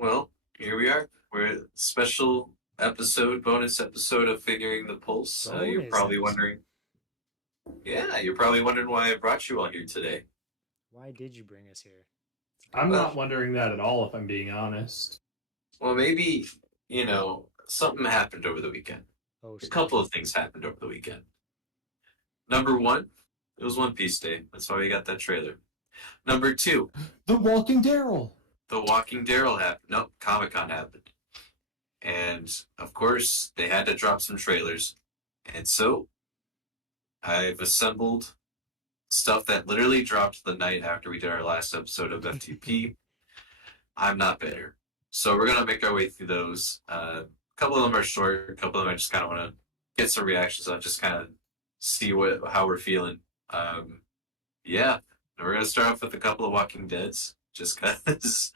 Well, here we are. We're a special episode, bonus episode of Figuring the Pulse. You're Bonus probably episode. wondering, yeah, you're probably wondering why I brought you all here today. Why did you bring us here? It's a good I'm Well, not question. wondering that at all, if I'm being honest. well, maybe, something happened over the weekend. Oh A snap! couple of things happened over the weekend. Number one, it was One Piece Day. That's why we got that trailer. Number two, The Walking Daryl! The Walking Daryl happened. Nope, Comic Con happened. And, of course, they had to drop some trailers. And so, I've assembled stuff that literally dropped the night after we did our last episode of FTP. I'm not bitter. So we're gonna make our way through those. A couple of them are short. A couple of them I just kind of want to get some reactions on, just kind of see how we're feeling. Yeah, we're gonna start off with a couple of Walking Deads, just because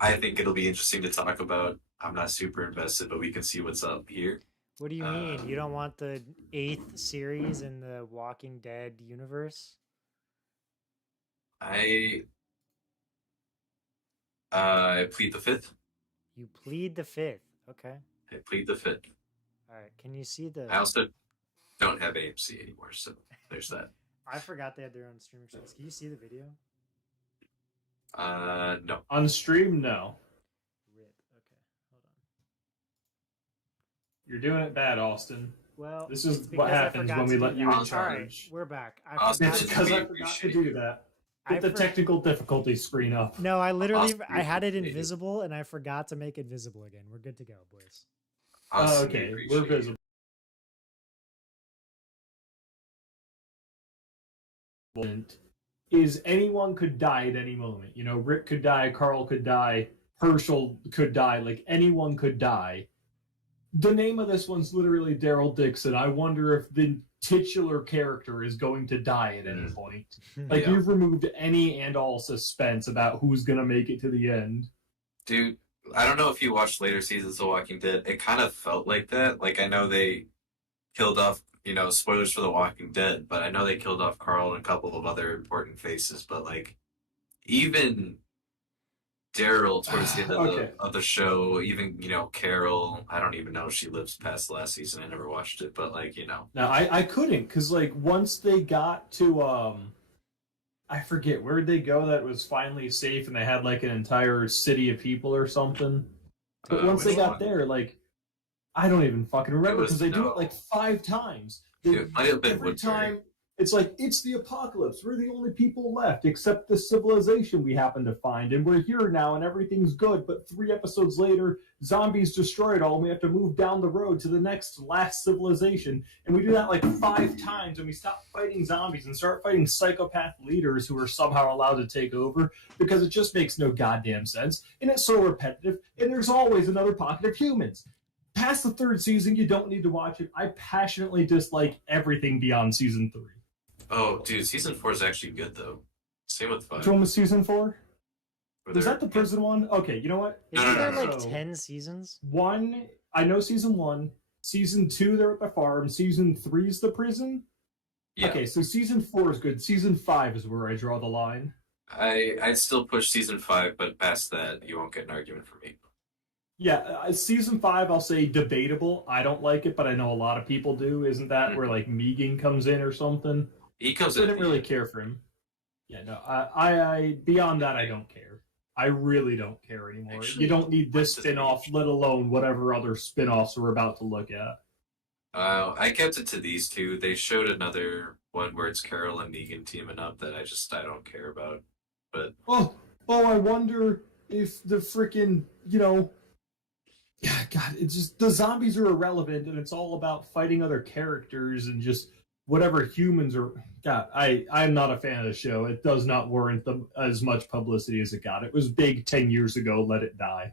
I think it'll be interesting to talk about. I'm not super invested, but we can see what's up here. What do you mean? You Um, don't want the eighth series in the Walking Dead universe? I I plead the fifth. You plead the fifth. Okay. I plead the fifth. All right. Can you see the? I also don't have AMC anymore, so there's that. I forgot they had their own streaming service. Can you see the video? No. On stream, no. Rip. Okay. Hold on. You're doing it bad, Austin. Well, This it's is because what I happens forgot when we to let do you that. in All right, charge. we're back. I Austin, forgot. It's just because we I forgot to appreciate do you. that. I Get the for- technical difficulty screen up. No, I literally Austin, I had it appreciate you. invisible and I forgot to make it visible again. We're good to go, boys. Austin, we Okay, appreciate we're you. visible. Is anyone could die at any moment. You know, Rick could die, Carl could die, Herschel could die, like anyone could die. The name of this one's literally Daryl Dixon. I wonder if the titular character is going to die at any point. Like, Yeah. you've removed any and all suspense about who's going to make it to the end. Dude, I don't know if you watched later seasons of Walking Dead. It kind of felt like that. Like, I know they killed off, spoilers for The Walking Dead, but I know they killed off Carl and a couple of other important faces. But, like, even Daryl towards the end of Okay. the show, even, Carol, I don't even know if she lives past the last season. I never watched it, but, like, Now, I couldn't, because, like, once they got to, I forget, where'd they go that was finally safe and they had, like, an entire city of people or something? But once they which got one? there, like, I don't even fucking remember, was- because they do no. it, like, 5 times. It might have been Every Woodbury. time, it's like, it's the apocalypse. We're the only people left, except the civilization we happen to find. And we're here now, and everything's good. But 3 episodes later, zombies destroy it all, and we have to move down the road to the next last civilization. And we do that like 5 times, and we stop fighting zombies and start fighting psychopath leaders who are somehow allowed to take over, because it just makes no goddamn sense. And it's so repetitive, and there's always another pocket of humans. Past the 3rd season, you don't need to watch it. I passionately dislike everything beyond season 3. Oh, dude, season 4 is actually good, though. Same with 5. Which one was season 4? Where Was they're- that the prison one? Okay, you know what? No, Isn't no, there no, like So, 10 seasons? 1, I know season 1. Season 2, they're at the farm. Season 3 is the prison. Yeah. Okay, so season 4 is good. Season 5 is where I draw the line. I'd still push season 5, but past that, you won't get an argument from me. Yeah, season 5, I'll say debatable. I don't like it, but I know a lot of people do. Isn't that where, like, Megan comes in or something? He comes I in. didn't really care for him. Yeah, no, I beyond that, I don't care. I really don't care anymore. Actually, You don't need this what's his spin-off, name? let alone whatever other spin-offs we're about to look at. I kept it to these two. They showed another one where it's Carol and Negan teaming up that I don't care about. But I wonder if the freaking, God, it's just, the zombies are irrelevant, and it's all about fighting other characters and just whatever humans are. God, I'm not a fan of the show. It does not warrant as much publicity as it got. It was big 10 years ago. Let it die.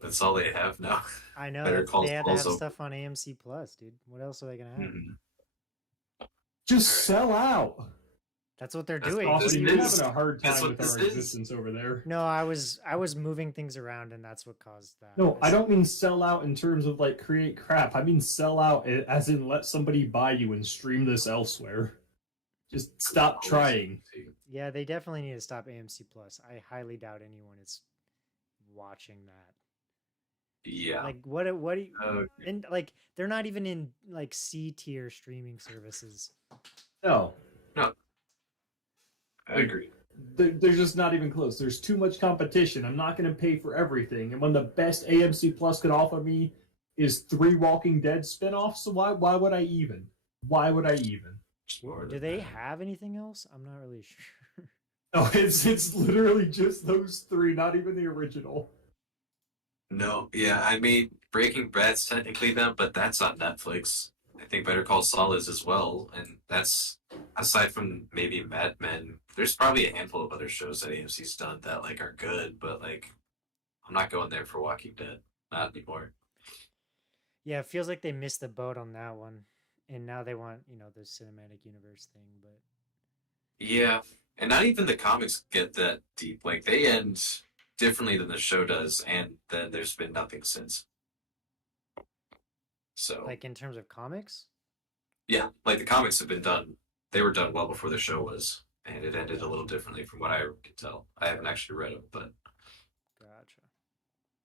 that's all they have now. I know Better Call they had to have Saul. stuff on AMC Plus, dude. What else are they gonna have? Mhm. Just sell out. That's what they're That's doing. all Also, this you're is. having a hard That's time what with our this is. existence over there. No, I was moving things around, and that's what caused that. No, I don't mean sell out in terms of like create crap. I mean sell out as in let somebody buy you and stream this elsewhere. Just stop trying. Yeah, they definitely need to stop AMC Plus. I highly doubt anyone is watching that. Yeah. Like what do you, Okay. and like they're not even in like C tier streaming services. No, No, I agree. they're just not even close. There's too much competition. I'm not going to pay for everything. And when the best AMC Plus could offer me is 3 Walking Dead spin-offs, so why would I even? Why would I even? Do they have anything else? I'm not really sure. No, it's literally just those 3, not even the original. No, yeah, I mean, Breaking Bad's technically them, but that's on Netflix. I think Better Call Saul is as well, and that's aside from maybe Mad Men. There's probably a handful of other shows that AMC's done that like are good, but like I'm not going there for Walking Dead, not anymore. Yeah, it feels like they missed the boat on that one, and now they want the cinematic universe thing. But Yeah, and not even the comics get that deep. Like they end differently than the show does, and then there's been nothing since. So like in terms of comics, yeah, like the comics have been done. They were done well before the show was, and it ended a little differently from what I can tell. I haven't actually read them, but gotcha.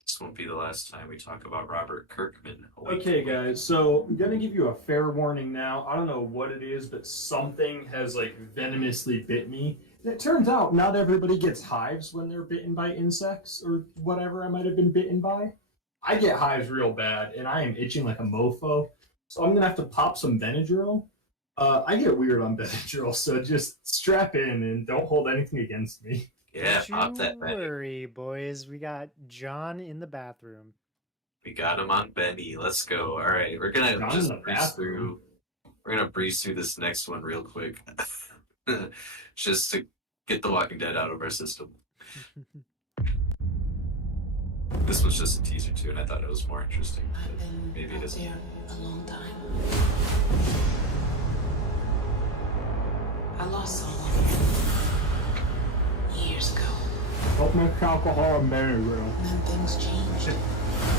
this won't be the last time we talk about Robert Kirkman. Okay, guys, so I'm gonna give you a fair warning now. I don't know what it is, but something has like venomously bit me. And it turns out not everybody gets hives when they're bitten by insects or whatever I might have been bitten by. I get hives real bad, and I am itching like a mofo. So I'm gonna have to pop some Benadryl. I get weird on Benadryl, so just strap in and don't hold anything against me. Yeah, Don't pop you that Benny. worry, boys. We got John in the bathroom. We got him on Benny. Let's go. All right, we're gonna John just in the breeze bathroom. through. We're gonna breeze through this next one real quick, just to get The Walking Dead out of our system. This was just a teaser too, and I thought it was more interesting. I've But been maybe it out isn't. there a long time. I lost someone years ago. Don't mix alcohol and Benadryl. And then things changed.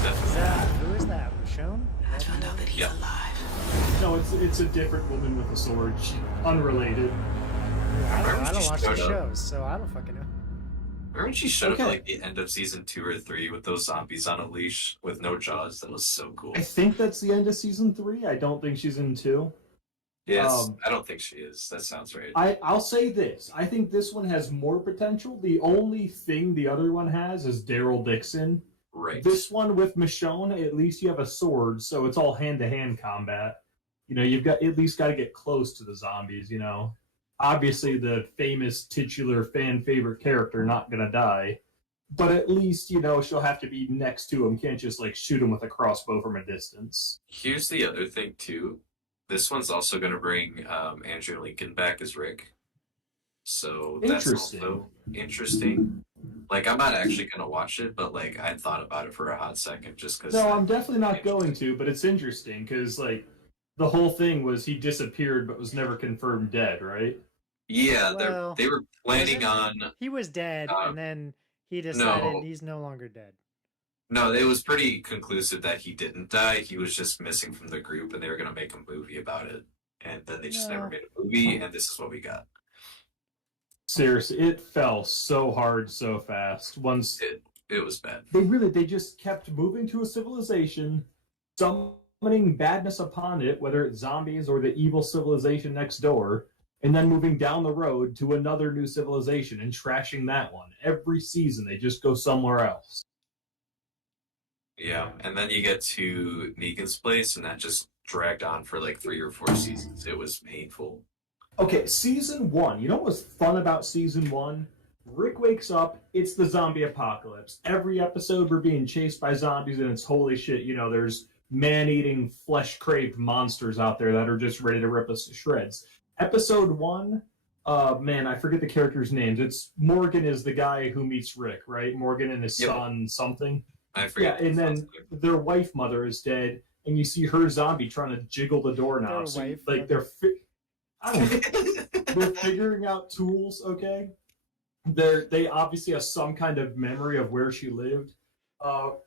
Definitely. Who is that? Michonne? I found out that he's Yeah. alive. No, it's a different woman with a sword. unrelated. I don't She watch the showed up. shows, so I don't fucking know. Remember when she showed up Okay. at like the end of season 2 or 3 with those zombies on a leash with no jaws? That was so cool. I think that's the end of season 3. I don't think she's in 2. Yes, I don't think she is. That sounds right. I'll say this. I think this one has more potential. The only thing the other one has is Daryl Dixon. Right. This one with Michonne, at least you have a sword, so it's all hand-to-hand combat. You know, you've got at least got to get close to the zombies, you know. Obviously, the famous titular fan favorite character not gonna die, but at least, you know, she'll have to be next to him. Can't just like shoot him with a crossbow from a distance. Here's the other thing too. This one's also going to bring Andrew Lincoln back as Rick. So that's Interesting. also interesting. Like, I'm not actually going to watch it, but like, I thought about it for a hot second just because. No, I'm definitely not going to, but it's interesting because like the whole thing was he disappeared but was never confirmed dead, right? Yeah, Well, they were planning on. He was dead, and then he decided no. he's no longer dead. No, it was pretty conclusive that he didn't die. He was just missing from the group, and they were going to make a movie about it. And then they just No. never made a movie, and this is what we got. Seriously, it fell so hard so fast. Once It was bad. they just kept moving to a civilization, summoning badness upon it, whether it's zombies or the evil civilization next door, and then moving down the road to another new civilization and trashing that one. Every season they just go somewhere else. Yeah, and then you get to Negan's place, and that just dragged on for like 3 or 4 seasons. It was painful. Okay, season 1. You know what was fun about season 1? Rick wakes up, it's the zombie apocalypse. Every episode we're being chased by zombies, and it's holy shit, you know, there's man-eating, flesh-craved monsters out there that are just ready to rip us to shreds. Episode 1, man, I forget the characters' names. It's Morgan is the guy who meets Rick, right? Morgan and his Yep. son something. I Yeah, forget. and then their wife mother is dead, and you see her zombie trying to jiggle the doorknob. Their So, wife like, mother. I don't know. They're figuring out tools, okay? They obviously have some kind of memory of where she lived.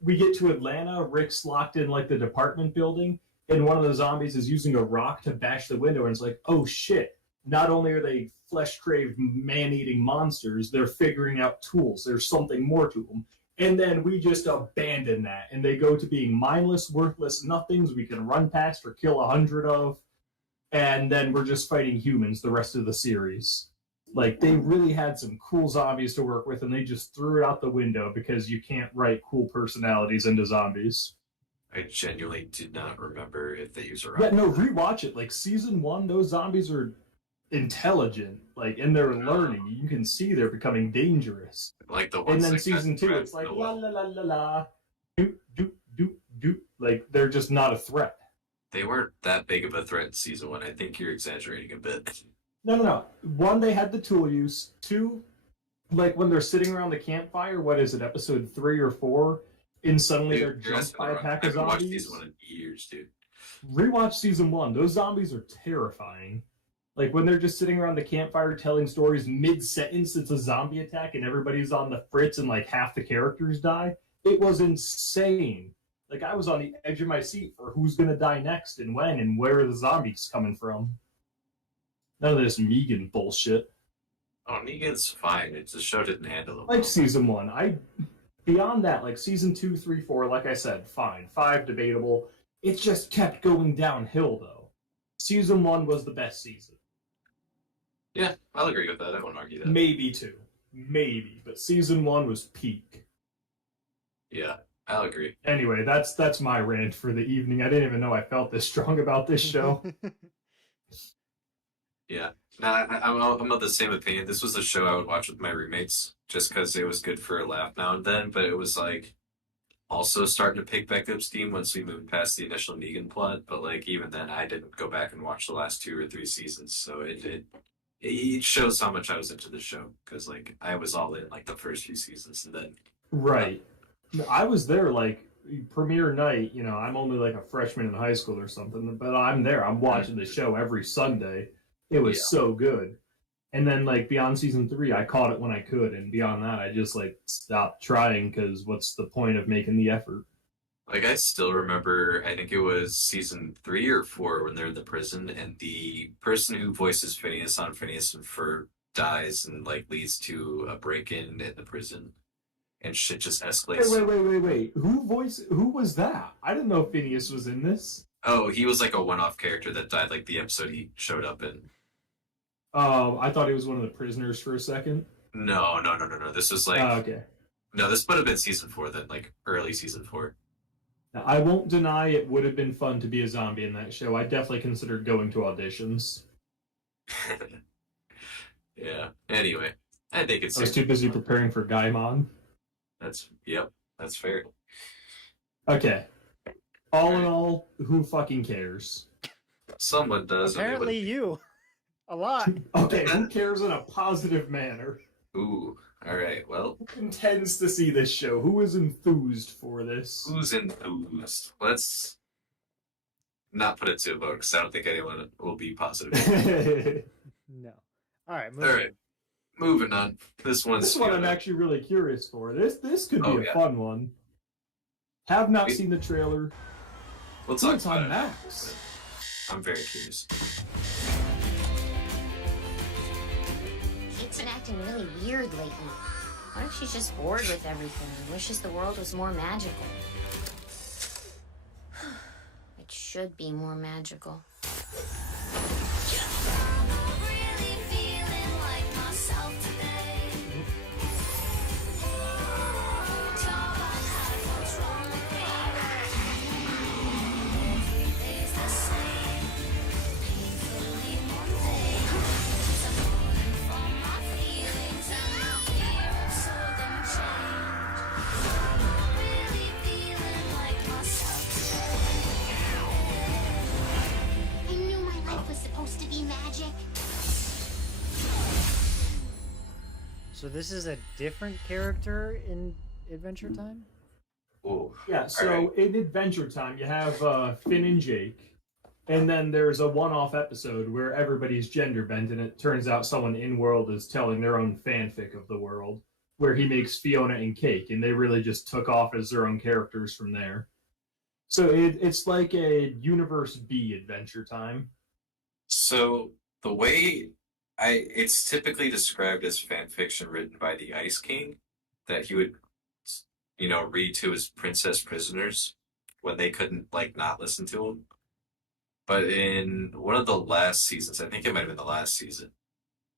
We get to Atlanta. Rick's locked in like the department building, and one of the zombies is using a rock to bash the window. And it's like, oh shit! Not only are they flesh-craved, man-eating monsters, they're figuring out tools. There's something more to them. And then we just abandon that, and they go to being mindless, worthless nothings we can run past or kill 100 of, and then we're just fighting humans the rest of the series. Like, they really had some cool zombies to work with, and they just threw it out the window because you can't write cool personalities into zombies. I genuinely do not remember if they use a Yeah, no, rewatch it. Like, season 1, those zombies are intelligent, like, and they're learning. You can see they're becoming dangerous. Like the And ones then that season got 2, trapped it's like, in the la well. la la la la, doop, doop, doop, doop. Like, they're just not a threat. They weren't that big of a threat in season 1. I think you're exaggerating a bit. No. 1, they had the tool use. 2, like when they're sitting around the campfire, what is it, episode 3 or 4? And suddenly they're Dude, you're jumped asking by the a wrong- pack I of haven't watched zombies. season 1 in years, dude. Rewatch season 1. Those zombies are terrifying. Like when they're just sitting around the campfire telling stories mid-sentence, it's a zombie attack and everybody's on the fritz and like half the characters die. It was insane. Like I was on the edge of my seat for who's gonna die next and when and where are the zombies coming from. None of this Negan bullshit. Oh, Negan's fine. It's the show didn't handle him. Like well. season 1. Beyond that, like season 2, 3, 4, like I said, fine. 5, debatable. It just kept going downhill though. Season 1 was the best season. Yeah, I'll agree with that. I won't argue that. Maybe 2. Maybe. But season 1 was peak. Yeah, I'll agree. Anyway, that's my rant for the evening. I didn't even know I felt this strong about this show. Yeah. No, I'm of the same opinion. This was a show I would watch with my roommates just because it was good for a laugh now and then, but it was like also starting to pick back up steam once we moved past the initial Negan plot. But like even then, I didn't go back and watch the last 2 or 3 seasons, so it shows how much I was into the show because like I was all in like the first few seasons and then Right. I was there like premiere night, I'm only like a freshman in high school or something, but I'm there. I'm watching the show every Sunday. It was so good. And then like beyond season 3, I caught it when I could, and beyond that, I just like stopped trying because what's the point of making the effort? like I still remember. I think it was season 3 or 4 when they're in the prison and the person who voices Phineas on Phineas and Ferb dies and like leads to a break-in the prison. And shit just escalates. Wait. Who was that? I didn't know Phineas was in this. Oh, he was like a one-off character that died like the episode he showed up in. I thought he was one of the prisoners for a second. No. This was like Okay. no, this would have been season 4 then, like early season 4. Now, I won't deny it would have been fun to be a zombie in that show. I definitely considered going to auditions. Yeah. Anyway, I think it's I was too busy preparing for Gaimon. that's fair. Okay. All in all, who fucking cares? Someone does. Apparently you. A lot. Okay, who cares in a positive manner? Ooh. All right. Well, Who intends to see this show? Who is enthused for this? who's enthused? Let's not put it to a vote because I don't think anyone will be positive. No. All right. All right. Moving on. This one's This one I'm Fionna. actually really curious for. This could be Oh, a yeah. fun one. Have not We- seen the trailer. We'll Ooh, talk it's on about it. Max. I'm very curious. Kate's been acting really weird lately. What if she's just bored with everything and wishes the world was more magical? It should be more magical. I knew my life was supposed to be magic. So this is a different character in Adventure Time? Ooh. Yeah, so Alright. in Adventure Time, you have Finn and Jake, and then there's a one-off episode where everybody's gender bent, and it turns out someone in-world is telling their own fanfic of the world, where he makes Fionna and Cake, and they really just took off as their own characters from there. So it's like a Universe B Adventure Time. So the way it's typically described as fan fiction written by the Ice King, that he would, read to his princess prisoners when they couldn't like not listen to him. But in one of the last seasons, I think it might have been the last season,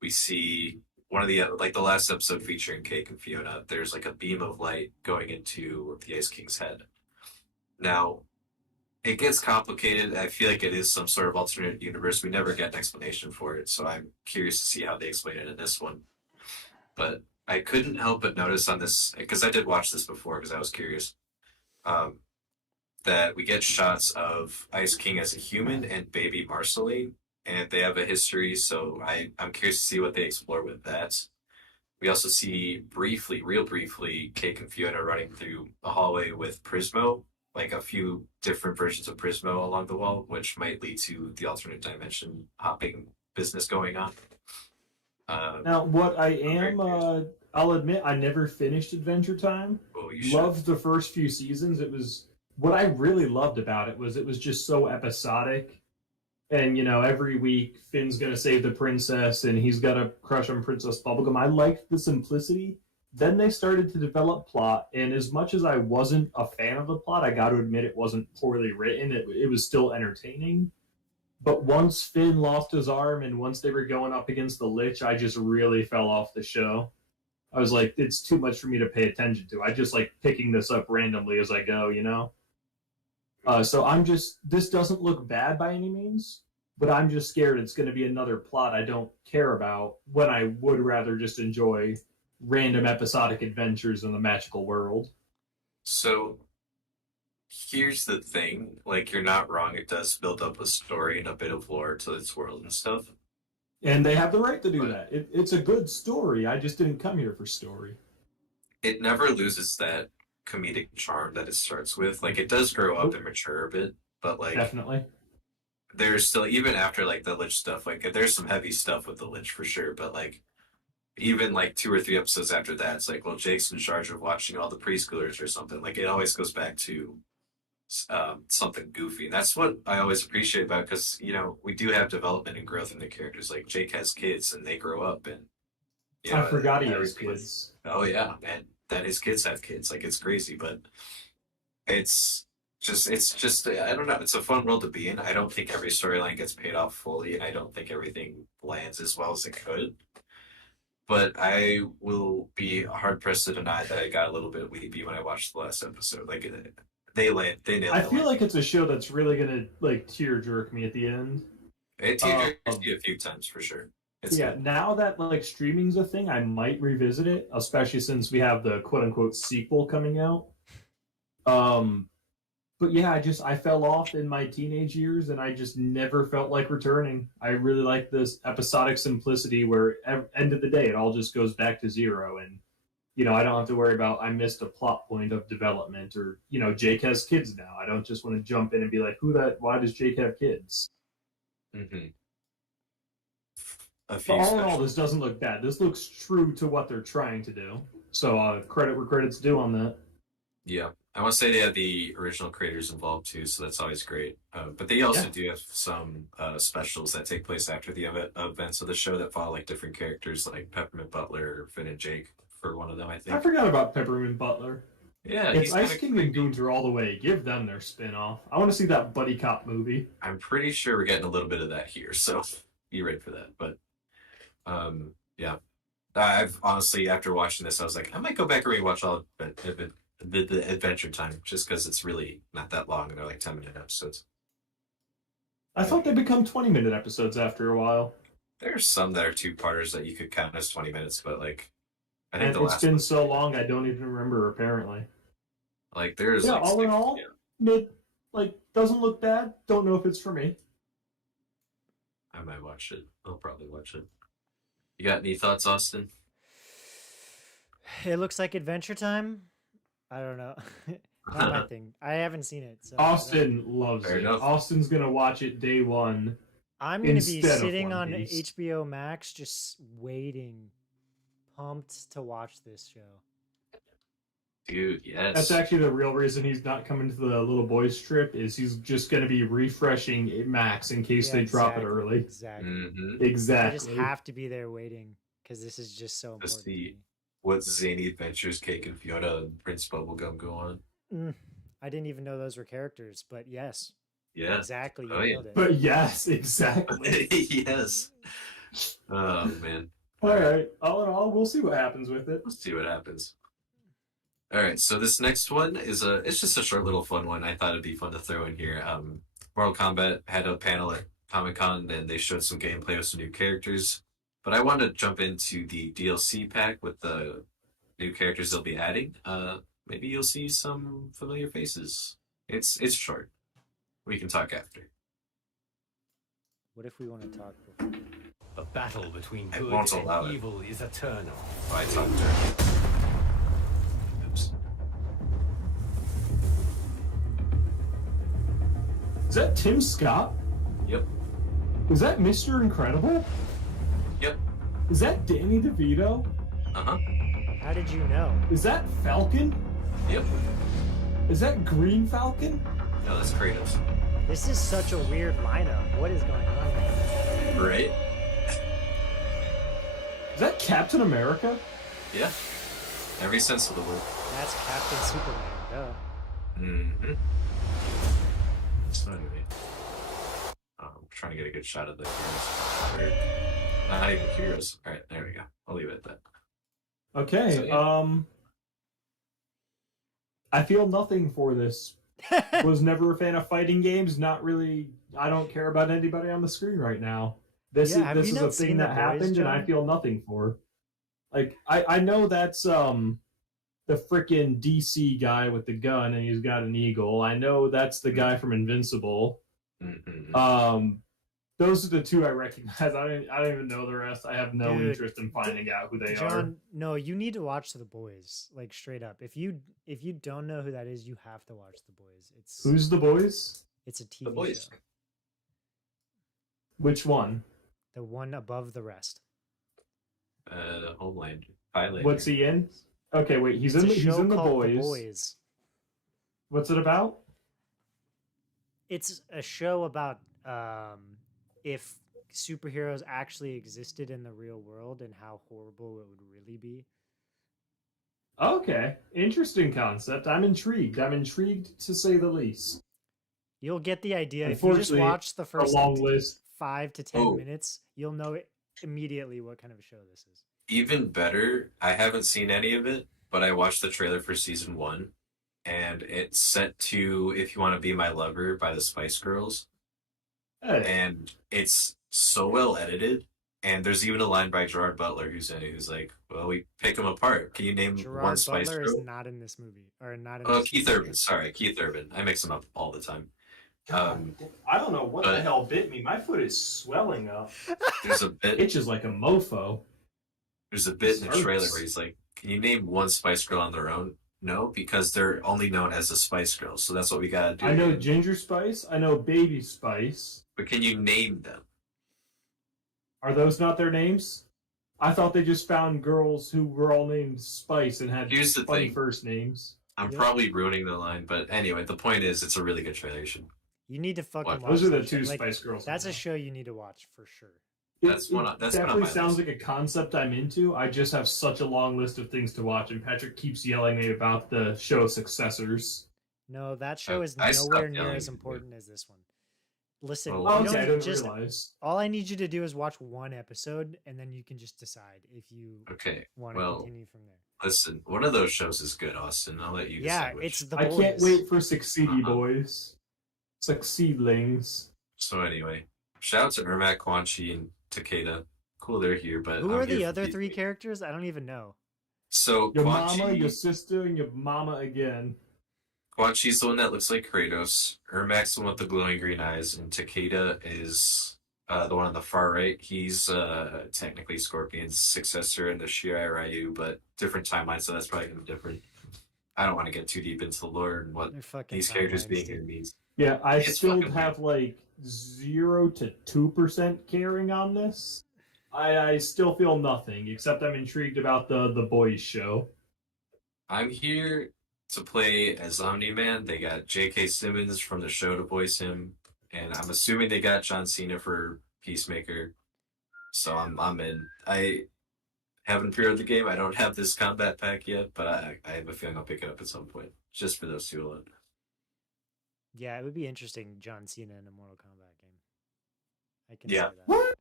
we see one of the like the last episode featuring Cake and Fiona. There's like a beam of light going into the Ice King's head. Now, it gets complicated. I feel like it is some sort of alternate universe. We never get an explanation for it, so I'm curious to see how they explain it in this one. But I couldn't help but notice on this, because I did watch this before because I was curious, um, that we get shots of Ice King as a human and baby Marceline, and they have a history, so I'm curious to see what they explore with that. We also see briefly, real briefly, Cake and Fiona running through a hallway with Prismo, like a few different versions of Prismo along the wall, which might lead to the alternate dimension hopping business going on. Now, what I am, I'll admit, I never finished Adventure Time. Oh, you should. Loved the first few seasons. It was what I really loved about it was just so episodic. And every week Finn's gonna save the princess, and he's got a crush on Princess Bubblegum. I liked the simplicity. Then they started to develop plot, and as much as I wasn't a fan of the plot, I got to admit it wasn't poorly written. It was still entertaining. But once Finn lost his arm and once they were going up against the Lich, I just really fell off the show. I was like, it's too much for me to pay attention to. I just like picking this up randomly as I go, So this doesn't look bad by any means, but I'm just scared it's going to be another plot I don't care about when I would rather just enjoy random episodic adventures in the magical world. So here's the thing, like you're not wrong, it does build up a story and a bit of lore to its world and stuff. And they have the right to do that. It's a good story. I just didn't come here for story. It never loses that comedic charm that it starts with. Like it does grow up and mature a bit, but like Definitely. there's still, even after like the Lich stuff, like there's some heavy stuff with the Lich for sure, but like even like 2 or 3 episodes after that, it's like, well, Jake's in charge of watching all the preschoolers or something. Like it always goes back to something goofy, and that's what I always appreciate about, because we do have development and growth in the characters. Like Jake has kids and they grow up, and I forgot he has kids. Oh yeah, and that his kids have kids. Like it's crazy, but it's just I don't know. It's a fun world to be in. I don't think every storyline gets paid off fully, and I don't think everything lands as well as it could. But I will be hard pressed to deny that I got a little bit weepy when I watched the last episode. Like they nailed it. I feel like it's a show that's really gonna like tear jerk me at the end. It tear jerks you a few times for sure. Good. Now that like streaming's a thing, I might revisit it, especially since we have the quote unquote sequel coming out. But yeah, I fell off in my teenage years, and I just never felt like returning. I really like this episodic simplicity where end of the day it all just goes back to zero, and I don't have to worry about I missed a plot point of development, or Jake has kids now. I don't just want to jump in and be like, why does Jake have kids? Mm-hmm. But all in all, this doesn't look bad. This looks true to what they're trying to do. So credit where credit's due on that. Yeah. I want to say they have the original creators involved too, so that's always great. But they also do have some specials that take place after the events of the show that follow like different characters, like Peppermint Butler, Finn and Jake for one of them, I think. I forgot about Peppermint Butler. Yeah, if Ice King and Goons are all the way, give them their spin-off. I want to see that buddy cop movie. I'm pretty sure we're getting a little bit of that here, so be ready for that. But yeah, I've honestly, after watching this, I was like, I might go back and rewatch all of the Adventure Time, just because it's really not that long, and they're like 10-minute episodes. I thought they become 20-minute episodes after a while. There's some that are 2-parters that you could count as 20 minutes, but like, I think and it's been so long, I don't even remember. Apparently, like there's all in all, mid, like doesn't look bad. Don't know if it's for me. I might watch it. I'll probably watch it. You got any thoughts, Austin? It looks like Adventure Time. I don't know. Not my thing. I haven't seen it. So Austin loves Fair it. enough. Austin's gonna watch it day one. I'm gonna be instead of sitting One on Piece. HBO Max, just waiting, pumped to watch this show. Dude, yes. That's actually the real reason he's not coming to the little boys trip. Is he's just gonna be refreshing Max in case they drop it early. Exactly. Mm-hmm. Exactly. I just have to be there waiting because this is just so important. see. what zany adventures Cake and Fiona and Prince Bubblegum go on. I didn't even know those were characters, but yes, Yeah. exactly. You Oh, yeah. nailed it. But yes, exactly. Yes. Oh man. All right. All in all, we'll see what happens with it. Let's see what happens. All right, so this next one it's just a short little fun one. I thought it'd be fun to throw in here. Mortal Kombat had a panel at Comic-Con and they showed some gameplay with some new characters. But I wanted to jump into the DLC pack with the new characters they'll be adding. Maybe you'll see some familiar faces. It's short. We can talk after. What if we want to talk before? A battle between I good won't allow and it. evil is eternal. Oh, I talked dirty. Oops. Is that Tim Scott? Yep. Is that Mr. Incredible? Yep. Is that Danny DeVito? Uh-huh. How did you know? Is that Falcon? Yep. Is that Green Falcon? No, that's Kratos. This is such a weird lineup. What is going on here? Right? Is that Captain America? Yeah. Every sense of the word. That's Captain Superman. Duh. Mm-hmm. So anyway. I'm trying to get a good shot of the heroes. Not even heroes. Alright, there we go. I'll leave it at that. Okay. So, yeah. I feel nothing for this. Was never a fan of fighting games. Not really. I don't care about anybody on the screen right now. This Yeah, have is you a not thing seen The that Boys, happened, and I John? feel nothing for. Like I know that's the frickin' DC guy with the gun, and he's got an eagle. I know that's the guy from Invincible. Mm-hmm. Those are the two I recognize. I don't even know the rest. I have no Dude, interest in finding out who they are. John, no, you need to watch The Boys, like straight up. If you don't know who that is, you have to watch The Boys. Who's the boys? It's a TV The Boys. show. Which one? The one above the rest. Homeland. Highlander. What's he in? Okay, wait. He's It's in. a He's show in the called boys. The Boys. What's it about? It's a show about if superheroes actually existed in the real world and how horrible it would really be. Okay, interesting concept. I'm intrigued. I'm intrigued to say the least. You'll get the idea if you just Unfortunately, watch the A first long list. 5 to 10 Oh. minutes. You'll know immediately what kind of a show this is. Even better, I haven't seen any of it, but I watched the trailer for season 1, and it's set to "If You Want to Be My Lover" by the Spice Girls, Hey, and it's so well edited. And there's even a line by Gerard Butler who's in it, who's like, "Well, we pick them apart. Can you name one Gerard Spice Butler is Girl?" not in this movie, or not in. Oh, this Keith movie. Urban. Sorry, Keith Urban. I mix them up all the time. I don't know what the but- hell bit me. My foot is swelling up. There's a bit. Itches like a mofo. There's a bit in the Hurts. trailer where he's like, "Can you name one Spice Girl on their own?" No, because they're only known as the Spice Girls, so that's what we gotta do. I know Ginger Spice. I know Baby Spice. But can you name them? Are those not their names? I thought they just found girls who were all named Spice and had Here's the funny thing. first names. I'm Yeah. probably ruining the line, but anyway, the point is, it's a really good trailer. You should. You need to fucking What? watch. Those are the that two show. Like, Spice Girls. That's a show you need to watch for sure. That's one on- that's one on definitely my sounds list. like a concept I'm into. I just have such a long list of things to watch, and Patrick keeps yelling at me about the show successors. No, that show is I stopped nowhere near yelling as at you. important as this one. Listen, Well, Oh, you okay, I don't didn't just. realize. All I need you to do is watch one episode, and then you can just decide if you Okay, want to well, continue from there. listen, one of those shows is good, Austin. I'll let you Yeah, decide which. it's the I boys. can't wait for Succeedy Uh-huh. Boys. Succeedlings. So anyway, shout out to Ermac, Quan Chi, and Takeda. Cool, they're here, but Who I'm are here the for other Pete. 3 characters? I don't even know. So Your Quan mama, Chi, your sister, and your mama again. Quan Chi's the one that looks like Kratos. Ermac's the one with the glowing green eyes, and Takeda is the one on the far right. He's technically Scorpion's successor in the Shirai Ryu, but different timeline, so that's probably gonna be different. I don't want to get too deep into the lore and what They're fucking these characters timelines, being dude. here means. Yeah, I It's still fucking have like 0 to 2% caring on this. I still feel nothing, except I'm intrigued about the boys show. I'm here to play as Omni-Man. They got J.K. Simmons from the show to voice him, and I'm assuming they got John Cena for Peacemaker. So I'm in. haven't pre-ordered the game. I don't have this combat pack yet, but I have a feeling I'll pick it up at some point, just for those two alone. Yeah, it would be interesting, John Cena in a Mortal Kombat game. I can Yeah. say that.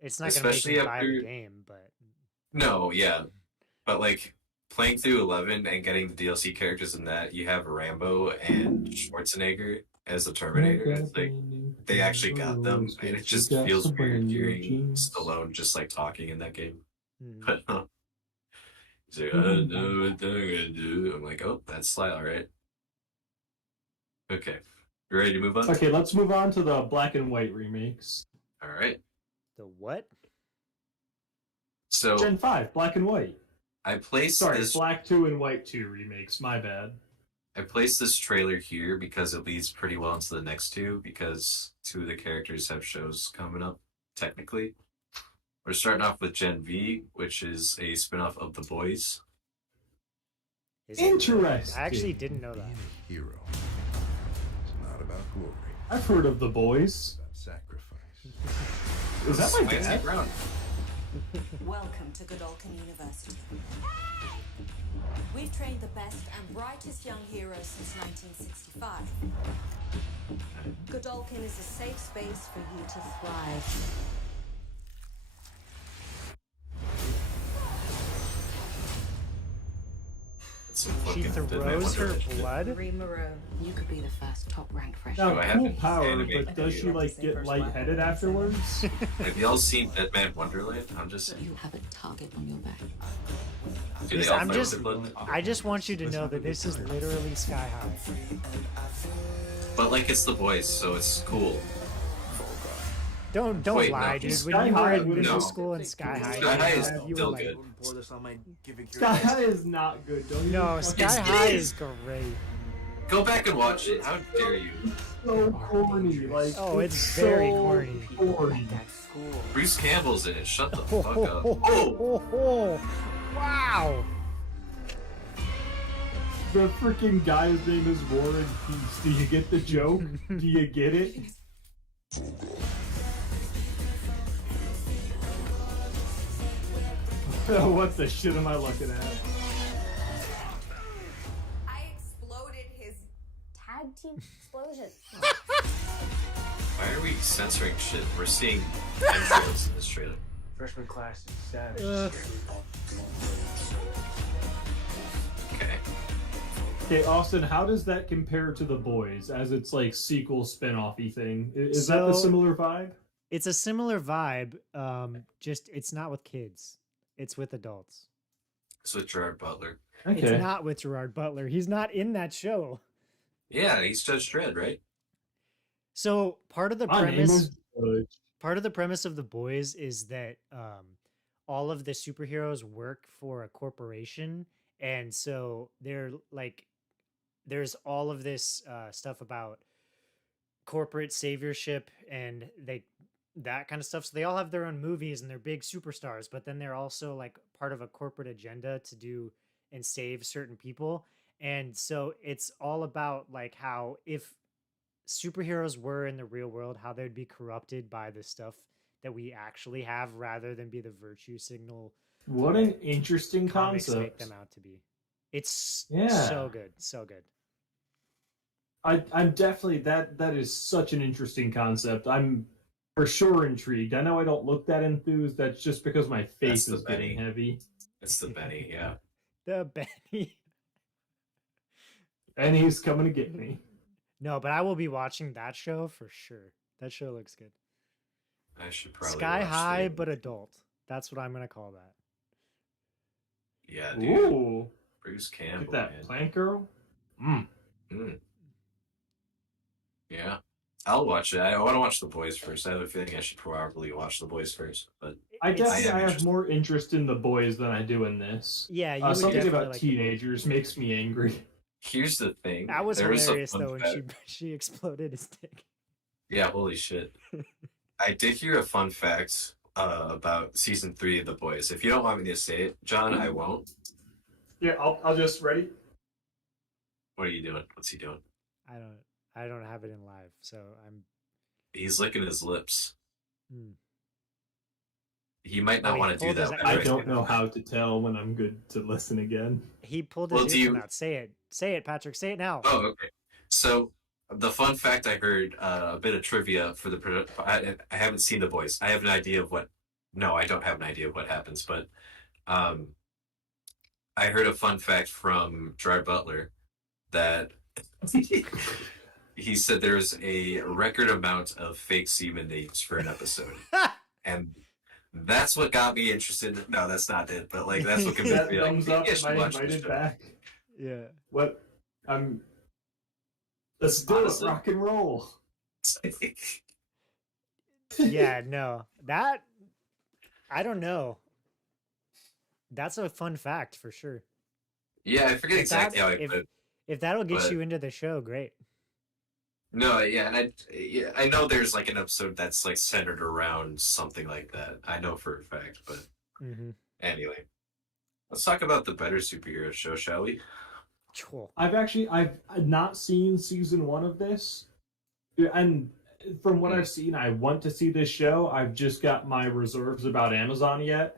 It's not going to make Especially me buy the after- game, but No, yeah, but like playing through 11 and getting the DLC characters in that, you have Rambo and Schwarzenegger as the Terminator. It's like they actually got them, and it just feels weird hearing Stallone just like talking in that game. mm, But he's like, I know what they're gonna do. I'm like, oh, that's Sly, all right. Okay, you ready to move on? Okay, let's move on to the black and white remakes. All right. the what? So Gen 5, black and white. I placed Sorry, this. black 2 and white 2 remakes. My bad. I placed this trailer here because it leads pretty well into the next two, because two of the characters have shows coming up, technically. We're starting off with Gen V, which is a spinoff of The Boys. Is it? Interesting. I actually didn't know that. Hero. It's not about glory. I've heard of The Boys. It's about sacrifice. Is that my Fancy dad? Brown. Welcome to Godolphin University. We've trained the best and brightest young heroes since 1965. Godolphin is a safe space for you to thrive. That's some She fucking throws her Wonderland shit. blood? Marie Moreau. You could be the first top-ranked Now, freshman. I cool haven't power, animated but does it. she like get lightheaded afterwards? Have y'all seen Dead Man Wonderland? I'm just saying. You have a target on your back. Do they Listen, all I'm fight with just, their blood? I just want you to know that this is literally Sky High. But like it's The Boys, so it's cool. Don't Wait, no. lie, dude. Sky When you were High in middle no. school in Sky High, Sky High is you were still like, good. Sky High is not good. Don't you no, fucking- Sky It's- High it is is. great. Go back and watch it. How dare you? so corny. Like, Oh, it's very so corny. corny. Bruce Campbell's in it. Shut the Oh, fuck oh, up. oh, Oh! oh, oh. Wow. The freaking guy's name is War and Peace. Do you get the joke? Do you get it? What the shit am I looking at? I exploded his Tag team explosion. Why are we censoring shit? We're seeing entrails in this trailer. Freshman class is savage. Okay. Okay, Austin, how does that compare to The Boys as its like sequel spin-off-y thing? Is that the So- similar vibe? It's a similar vibe. Just it's not with kids. It's with adults. It's with Gerard Butler. Okay. It's not with Gerard Butler. He's not in that show. Yeah, he's Judge Dredd, right? So part of the My name premise is Judge. part of the premise of The Boys is that all of the superheroes work for a corporation, and so they're like, there's all of this stuff about corporate saviorship and that kind of stuff. So they all have their own movies and they're big superstars, but then they're also like part of a corporate agenda to do and save certain people. And so it's all about like how if superheroes were in the real world, how they'd be corrupted by the stuff that we actually have rather than be the virtue signal What an interesting comics make concept. them out to be. It's Yeah. so good. So good. I'm definitely that is such an interesting concept. I'm for sure intrigued. I know I don't look that enthused. That's just because my face the is getting Benny. heavy. It's the Benny, yeah. The Benny. And he's coming to get me. No, but I will be watching that show for sure. That show looks good. I should probably Sky watch High, the- but adult. That's what I'm gonna call that. Yeah, dude. Ooh. Bruce Get Campbell, that man. plant girl. Mm. Mm. Yeah. I'll watch it. I want to watch The Boys first. I have a feeling I should probably watch The Boys first, but I It's- definitely am have interested. more interest in The Boys than I do in this. Yeah, you would Something definitely about like The Boys. teenagers makes me angry. here's the thing. That was There a hilarious fun though when fact- she exploded his dick. Yeah, holy shit. I did hear a fun fact about season 3 of The Boys. If you don't want me to say it, John, I won't. Yeah, I'll just ready. What are you doing? What's he doing? I don't have it in live, so I'm He's licking his lips. hmm. he might not he want to do pulled his that. ass I Right? don't know how to tell when I'm good to listen again. He pulled Well, his do earphone you- out. Say it. Say it, Patrick. Say it now. Oh, okay. So the fun fact I heard, a bit of trivia for the. I haven't seen The Boys. I have an idea of what. No, I don't have an idea of what happens, but um, I heard a fun fact from Gerard Butler that he said there's a record amount of fake semen names for an episode, and that's what got me interested. No, that's not it, but like that's what convinced That me. Like, thumbs maybe up. I should Am I watch this invited show. back? Yeah. What? Let's do Honestly. it. Rock and roll. Yeah, no. That I don't know. That's a fun fact for sure. Yeah, I forget If that- exactly how I if- put it. If that'll get But- you into the show, great. No, yeah, and I know there's like an episode that's like centered around something like that. I know for a fact, but Mm-hmm. anyway, let's talk about the better superhero show, shall we? Cool. I've not seen season 1 of this, and from what I've seen, I want to see this show. I've just got my reserves about Amazon yet,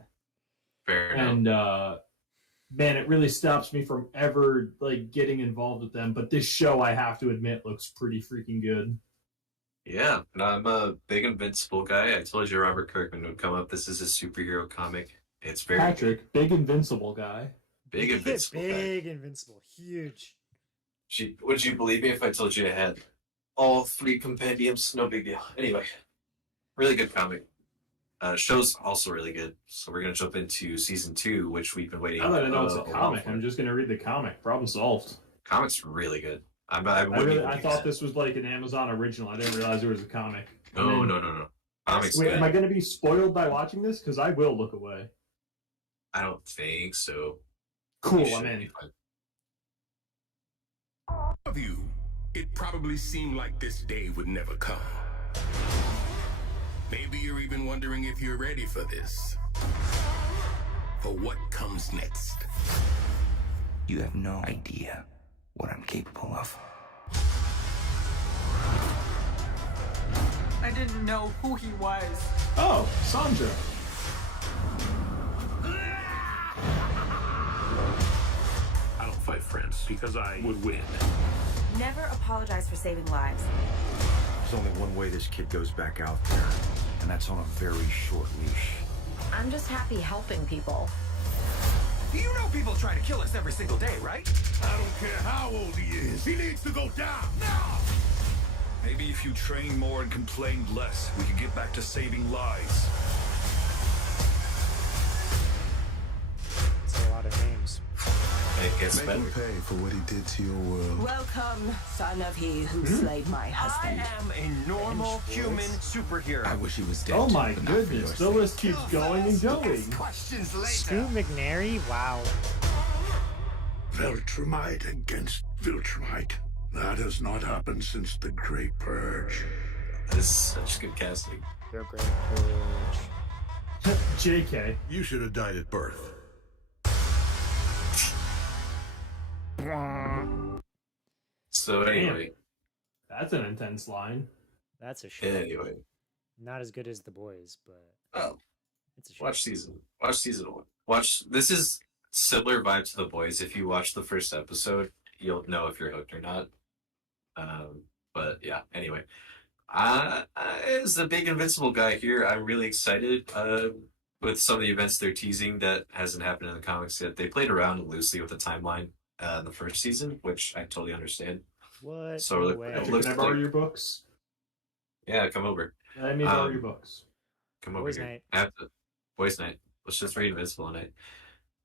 Fair enough. and man, it really stops me from ever like getting involved with them. But this show, I have to admit, looks pretty freaking good. Yeah, no, I'm a big Invincible guy. I told you Robert Kirkman would come up. This is a superhero comic. It's very Patrick, big Invincible guy. big Invincible guy. Big Invincible. Huge. Would you believe me if I told you I had all 3 compendiums? No big deal. Anyway, really good comic. Show's also really good. So we're gonna jump into season 2, which we've been waiting. Now that I know it's a while comic, for. I'm just gonna read the comic. Problem solved. Comic's really good. I thought this was like an Amazon original. I didn't realize it was a comic. No. Comics. Wait, good. am I going to be spoiled by watching this? Because I will look away. I don't think so. Cool, You I'm should in. be fine. Of you, it probably seemed like this day would never come. Maybe you're even wondering if you're ready for this. For what comes next. You have no idea what I'm capable of. I didn't know who he was. Oh, Sandra. I don't fight friends because I would win. Never apologize for saving lives. There's only one way this kid goes back out there, and that's on a very short leash. I'm just happy helping people. You know people try to kill us every single day, right? I don't care how old he is. He needs to go down now. Maybe if you trained more and complained less, we could get back to saving lives. It's a lot of names. It gets Make better. him pay for what he did to your world. Welcome, son of he who slayed my husband. am a normal human superhero. I wish he was dead. Oh my but not for your goodness. The sake. list keeps going and going. Questions later. Scoot McNairy? Wow. Viltrumite against Viltrumite. That has not happened since the Great Purge. This is such good casting. You're great. Coach. JK. You should have died at birth. So anyway, That's an intense line. That's a show. anyway, Not as good as The Boys, but oh, it's a show. watch season 1. Watch. This is similar vibe to The Boys. If you watch the first episode, you'll know if you're hooked or not. But yeah. Anyway, as the big Invincible guy here, I'm really excited. With some of the events they're teasing that hasn't happened in the comics yet. They played around loosely with the timeline in the first season, which I totally understand. What? So No look- way. it Patrick, looks can I borrow like- your books? Yeah, come over. Let me borrow your books. Come over Boys' here. night. I have to. Boys' night. Let's just read Invincible night.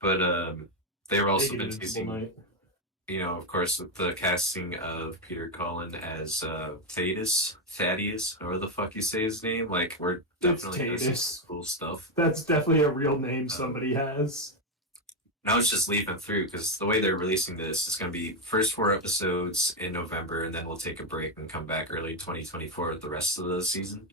But they've also Big been Invincible teasing, night. you know, of course, with the casting of Peter Cullen as Thaddeus, or the fuck you say his name. Like, we're It's definitely gonna see Tatus. some cool stuff. That's definitely a real name somebody has. Now it's just leaving through because the way they're releasing this is going to be first 4 episodes in November, and then we'll take a break and come back early 2024 with the rest of the season.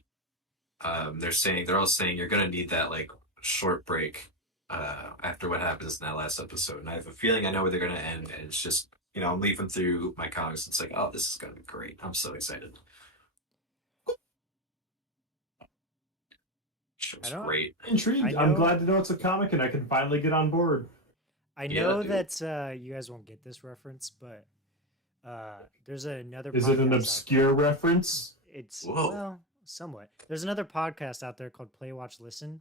They're all saying you're going to need that like short break after what happens in that last episode, and I have a feeling I know where they're going to end. And it's just, you know, I'm leaving through my comics. It's like, oh, this is going to be great. I'm so excited. Show's don't- great. Intrigued. I I'm know- glad to know it's a comic and I can finally get on board. I Yeah, know dude. that you guys won't get this reference, but there's another. Is it an podcast out obscure reference? there. It's Whoa. well, somewhat. There's another podcast out there called Play Watch Listen,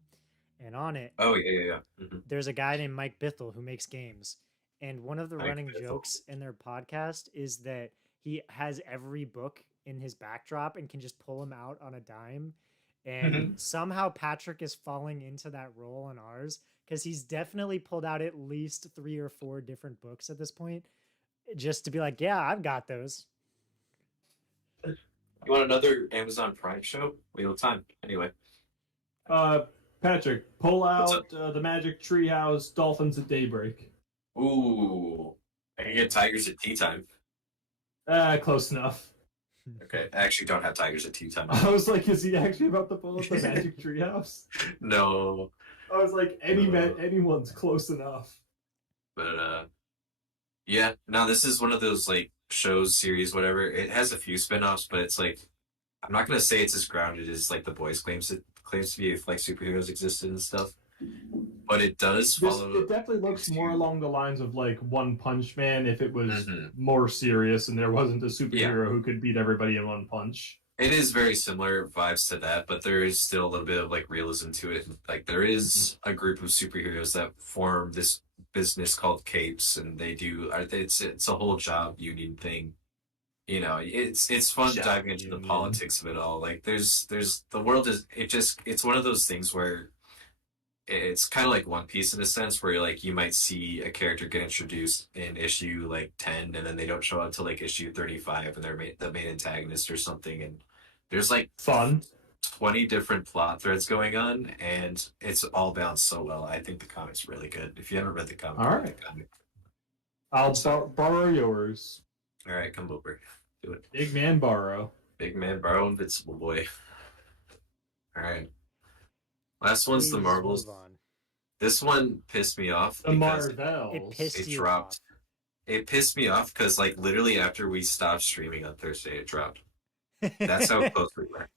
and on it, Oh yeah. there's a guy named Mike Bithell who makes games, and one of the Mike running Bithell. jokes in their podcast is that he has every book in his backdrop and can just pull them out on a dime. And somehow Patrick is falling into that role in ours because he's definitely pulled out at least 3 or 4 different books at this point, just to be like, yeah, I've got those. You want another Amazon Prime show? Wheel of Time. Anyway. Patrick, pull What's out the Magic Treehouse Dolphins at Daybreak. Ooh. I can get Tigers at tea time. Close enough. Okay. I actually don't have Tigers at tea time. I was like, is he actually about to pull out the Magic Treehouse? No. I was like, anyone's close enough. But yeah. No, this is one of those like shows, series, whatever. It has a few spin-offs, but it's like I'm not gonna say it's as grounded as like The Boys claims to be if like superheroes existed and stuff. But it does follow. It definitely looks more along the lines of like One Punch Man if it was Mhm. more serious and there wasn't a superhero who could beat everybody in one punch. It is very similar vibes to that, but there is still a little bit of like realism to it. Like there is a group of superheroes that form this business called Capes, and they do. It's a whole job union thing. You know, it's fun Job diving into the union. politics of it all. Like there's the world is it's one of those things where it's kind of like One Piece in a sense, where like you might see a character get introduced in issue like 10, and then they don't show up until like issue 35, and they're the main antagonist or something, and there's like Fun. 20 different plot threads going on, and it's all balanced so well. I think the comic's really good. If you haven't read the comic, All read right. the comic. I'll borrow yours. All right, come over, do it. Big man borrow. Big man, borrow Invincible boy. All right, last one's the Please Marvels. move on. This one pissed me off The because Marvels. It pissed it you dropped. off. It pissed me off because like literally after we stopped streaming on Thursday, it dropped. That's how close we were.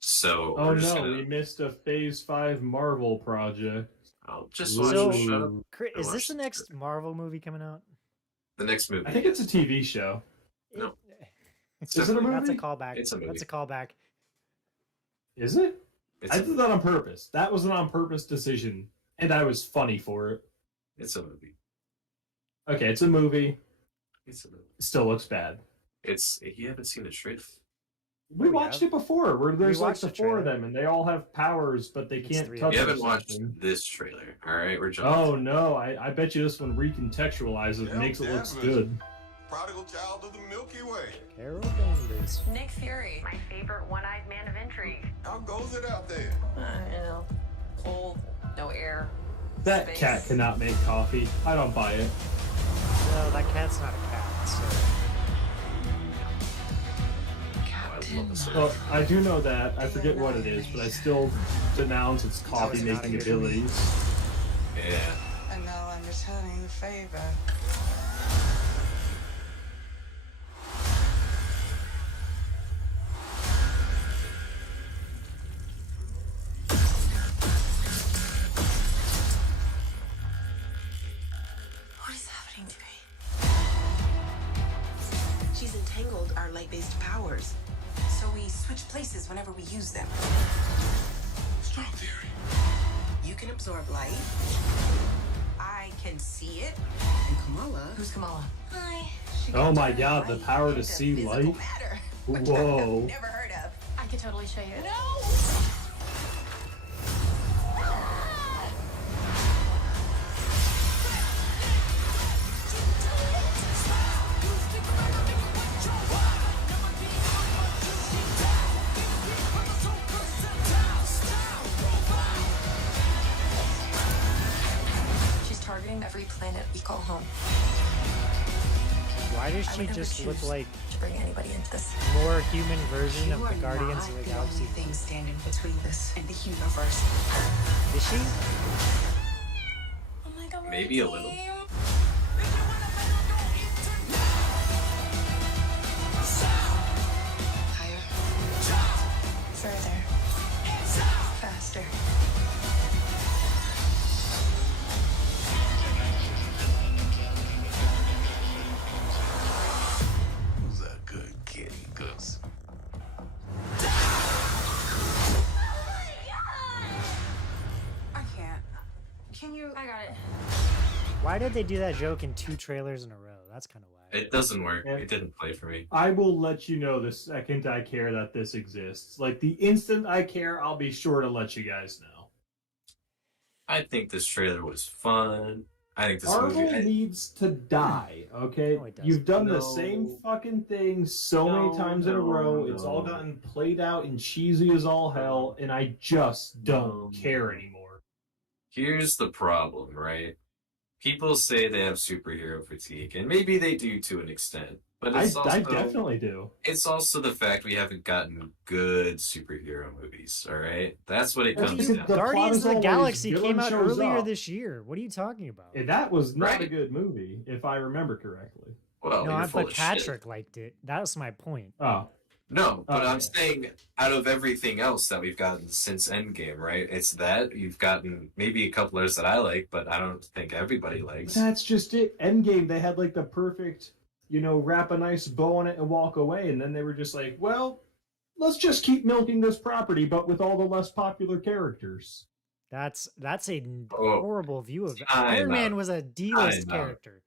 So Oh we're just no, gonna, we missed a Phase 5 Marvel project. I'll just watch So- it. Shut up. Is watch this the the next Marvel movie coming out? The next movie. I think it's a TV show. No. Is it a definitely- movie? That's a callback. It's a movie. That's a callback. Is it? It's I a, did that on purpose. That was an on purpose decision, and I was funny for it. it's a movie. Okay, it's a movie. It's a movie. It still looks bad. It's you haven't seen the trailer. We We watched have. it before, where there's like watched the the 4 of trailer. them, and they all have powers, but they It's can't 3 of touch You them. haven't watched something. this trailer. All right, we're jumping. Oh no, I bet you this one recontextualizes, Yeah, makes it look definitely. good. Prodigal child of the Milky Way. Carol Danvers. Nick Fury. My favorite one-eyed man of intrigue. How goes it out there? You know, cold, no air. That Space. cat cannot make coffee. I don't buy it. No, that cat's not a cat. So I love this. Well, I do know that. I forget what it is, but I still denounce its coffee not a making good movie. abilities. Yeah. And now I'm returning the favor. What is happening to me? She's entangled our light-based powers. So we switch places whenever we use them. Strong theory. You can absorb light. I can see it. And Kamala... Who's Kamala? Hi. Oh my god, the power to see light? Matter. Whoa. Never heard of. I could totally show you. No! She's targeting every planet we call home. why does I she would never just look choose like to bring anybody into this. more human version You of are the Guardians of not the the Galaxy? only thing standing between us and the universe. Is she? Oh my god, we're Maybe a team. little. Higher. Further. Faster. Why did they do that joke in 2 trailers in a row? That's kind of whack. It doesn't work. It didn't play for me. I will let you know the second I care that this exists. Like, the instant I care, I'll be sure to let you guys know. I think this trailer was fun. I think this Marvel movie needs to die, okay? No, it doesn't. You've done the No. same fucking thing so many times in a row. It's all gotten played out and cheesy as all hell, and I just don't care anymore. Here's the problem, right? People say they have superhero fatigue, and maybe they do to an extent. But I it's also, definitely do. It's also the fact we haven't gotten good superhero movies, all right? That's what it That's comes because down the to. plot Guardians is of the always Galaxy villain came out shows earlier up. this year. What are you talking about? And that was not a Right. good movie, if I remember correctly. Well, No, you're I full but of Patrick shit. liked it. That's my point. Oh, No, but I'm Okay. saying out of everything else that we've gotten since Endgame, right? It's that you've gotten maybe a couple others that I like, but I don't think everybody likes. that's just it. Endgame, they had like the perfect, wrap a nice bow on it and walk away, and then they were just like, well, let's just keep milking this property, but with all the less popular characters. That's a Oh, horrible view of it. time Iron Man out. was a D-list Time out. character.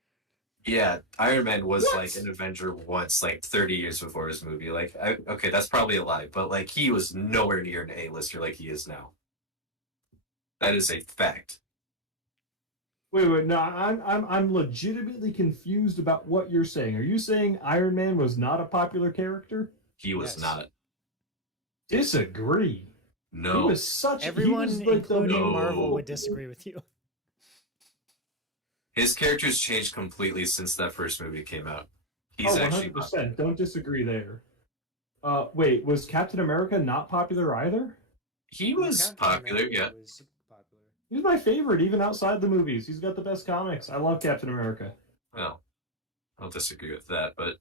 Yeah, Iron Man was What? like an Avenger once, like 30 years before his movie. Like, okay, that's probably a lie, but like he was nowhere near an A-lister like he is now. That is a fact. Wait, no, I'm legitimately confused about what you're saying. Are you saying Iron Man was not a popular character? He was Yes. not. Disagree. He No. was such. Everyone, he was like including No. Marvel, would disagree with you. His character's changed completely since that first movie came out. He's actually 100%. Don't disagree there. Wait, was Captain America not popular either? He was popular, yeah. He's my favorite, even outside the movies. He's got the best comics. I love Captain America. Well, I'll disagree with that, but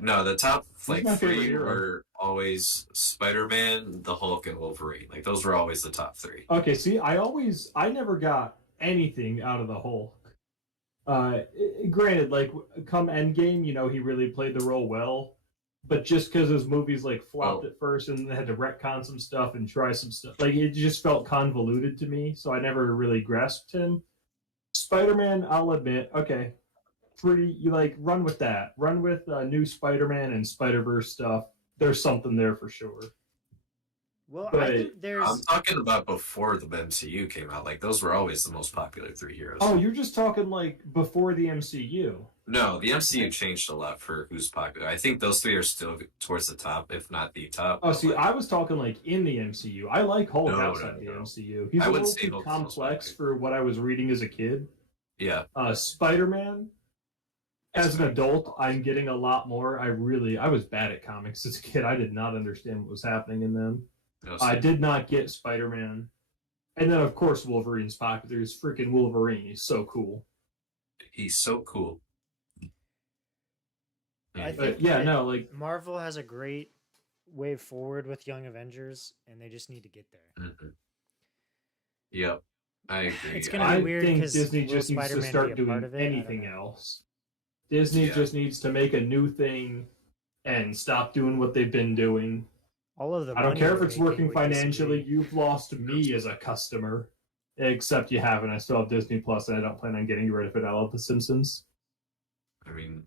no, the top like my favorite 3 hero. were always Spider-Man, the Hulk, and Wolverine. Like those were always the top 3. Okay, see, I never got anything out of the Hulk. Granted, like come Endgame, he really played the role well, but just because his movies like flopped at first and they had to retcon some stuff and try some stuff, like it just felt convoluted to me, so I never really grasped him. Spider-Man, I'll admit, okay, you like run with that, run with new Spider-Man and Spider-Verse stuff. There's something there for sure. Well, But- I think I'm there's talking about before the MCU came out. Like those were always the most popular 3 heroes. Oh, you're just talking like before the MCU. No, the MCU changed a lot for who's popular. I think those 3 are still towards the top, if not the top. Oh, see, But, I was talking like in the MCU. I like Hulk No, outside no, the no. MCU. He's I a would little say too Hulk's the most complex popular. for what I was reading as a kid. yeah, Spider-Man, as an adult, I'm getting a lot more. I was bad at comics as a kid. I did not understand what was happening in them. no, I did not get Spider-Man. And then, of course, Wolverine's popular. He's freaking Wolverine. He's so cool. he's so cool. I Mm. think yeah, that no, like Marvel has a great way forward with Young Avengers, and they just need to get there. Mhm. Yep, I agree. It's gonna I be weird think 'cause Disney will just needs to Spider-Man start be a part doing of it? I don't anything know. else. Disney Yeah. just needs to make a new thing and stop doing what they've been doing. All of the I don't money care if they're it's making working would financially. disagree. You've lost me as a customer. Except you haven't. I still have Disney Plus, and I don't plan on getting rid of it. I love The Simpsons. I mean,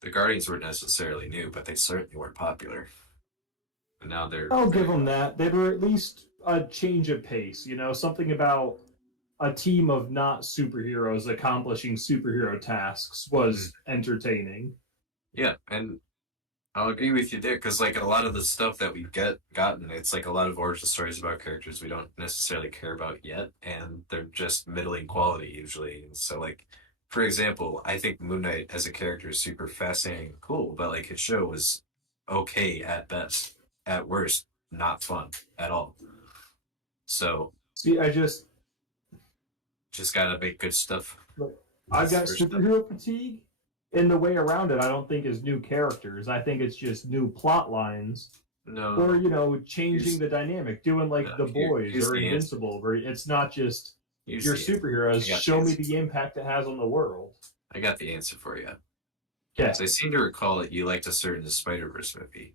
the Guardians weren't necessarily new, but they certainly weren't popular. And now they're. I'll give them that. They were at least a change of pace. Something about a team of not superheroes accomplishing superhero tasks was entertaining. Yeah, and I'll agree with you there because like a lot of the stuff that we've gotten, it's like a lot of origin stories about characters we don't necessarily care about yet, and they're just middling quality usually. And so like, for example, I think Moon Knight as a character is super fascinating and cool, but like his show was okay at best, at worst, not fun at all. So See, I just gotta make good stuff. I've got First up. superhero fatigue, and the way around it, I don't think is new characters. I think it's just new plot lines, No, or changing Here's- the dynamic, doing like No, The Boys here's or the answer. Invincible, where it's not just here's your the answer. superheroes. I got Show the me answer. the impact it has on the world. I got the answer for you. Yeah, So I seem to recall that you liked a certain Spider-Verse movie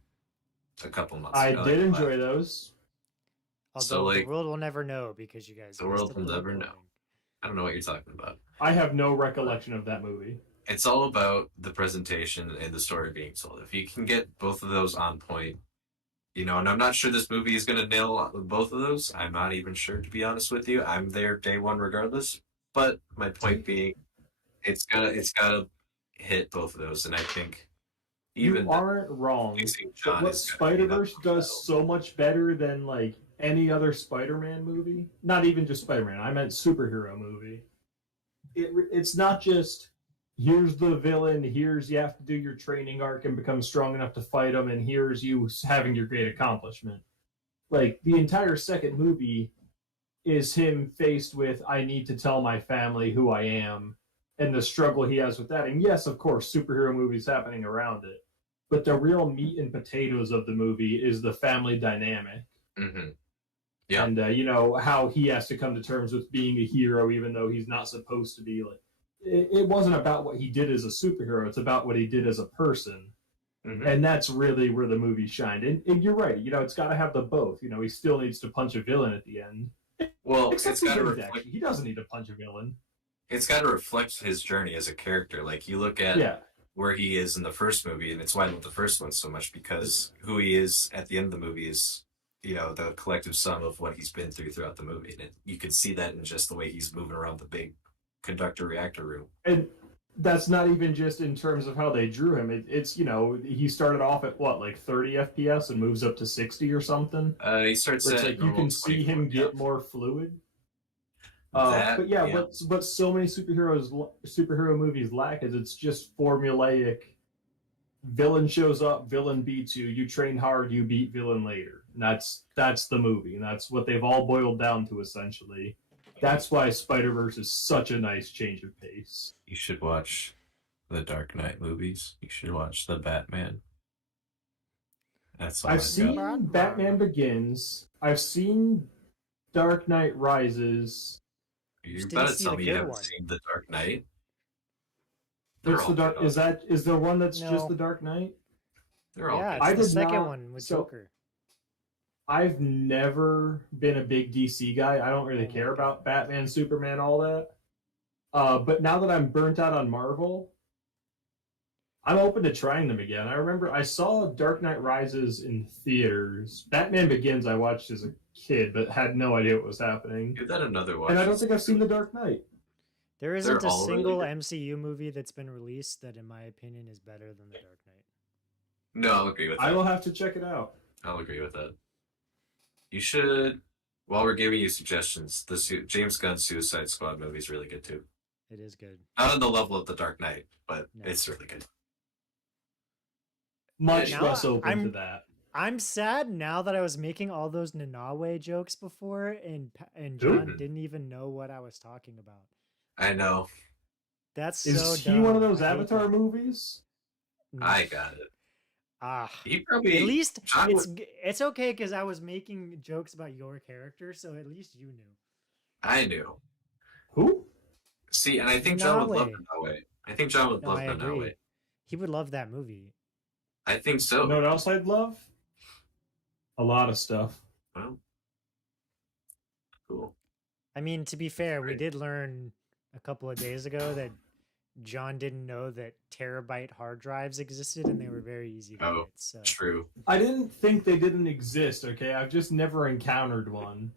a couple months I ago. did like, enjoy those. Although So, the like, world will never know because you guys. the world missed will the never know. voting. I don't know what you're talking about. I have no recollection of that movie. It's all about the presentation and the story being told. If you can get both of those on point, and I'm not sure this movie is going to nail both of those. I'm not even sure, to be honest with you. I'm there day one regardless. But my point being, it's gotta hit both of those, and I think even you aren't wrong. John but what Spider-Verse does so much better than like any other Spider-Man movie, not even just Spider-Man, I meant superhero movie. It's not just here's the villain, here's you have to do your training arc and become strong enough to fight him, and here's you having your great accomplishment. Like the entire second movie is him faced with I need to tell my family who I am and the struggle he has with that. And yes, of course, superhero movies happening around it. But the real meat and potatoes of the movie is the family dynamic. Mm-hmm. Yeah. And, how he has to come to terms with being a hero even though he's not supposed to be. Like, it wasn't about what he did as a superhero. It's about what he did as a person. Mm-hmm. And that's really where the movie shined. And you're right. It's got to have the both. He still needs to punch a villain at the end. Well, Except it's got to reflect. He doesn't need to punch a villain. It's got to reflect his journey as a character. Like you look at where he is in the first movie, and it's why I love the first one so much, because who he is at the end of the movie is, the collective sum of what he's been through throughout the movie, and you can see that in just the way he's moving around the big conductor reactor room. And that's not even just in terms of how they drew him. It's he started off at what, like 30 FPS and moves up to 60 or something. He starts at like you can see him get more fluid. But yeah, what so many superhero movies lack is it's just formulaic. Villain shows up, villain beats you. You train hard, you beat villain later. And that's the movie, and that's what they've all boiled down to essentially. That's why Spider-Verse is such a nice change of pace. You should watch the Dark Knight movies. You should watch the Batman. That's all I've seen Batman Begins. I've seen Dark Knight Rises. You're about to tell me you haven't seen The Dark Knight? What's the dark? Is there one that's just The Dark Knight? They're all it's the second one with Joker. I've never been a big DC guy. I don't really care about Batman, Superman, all that. But now that I'm burnt out on Marvel, I'm open to trying them again. I remember I saw Dark Knight Rises in theaters. Batman Begins I watched as a kid, but had no idea what was happening. Give that another watch. And I don't think I've seen The Dark Knight. There isn't a single MCU movie that's been released that, in my opinion, is better than The Dark Knight. No, I'll agree with that. I will have to check it out. I'll agree with that. You should, while we're giving you suggestions, the James Gunn Suicide Squad movie is really good too. It is good. Not on the level of The Dark Knight, but it's really good. Much less open to that. I'm sad now that I was making all those Nanawe jokes before, and John didn't even know what I was talking about. I know. That's Is he one of those Avatar movies? I got it. He probably at least it's okay because I was making jokes about your character, so at least you knew. I knew. Who? See, and I think John would love Nanawe. I think John would love Nanawe. He would love that movie. I think so. You know what else I'd love? A lot of stuff. Well, cool. I mean, to be fair, we did learn a couple of days ago that John didn't know that terabyte hard drives existed, and they were very easy to get. So. True. I didn't think they didn't exist, okay? I've just never encountered one.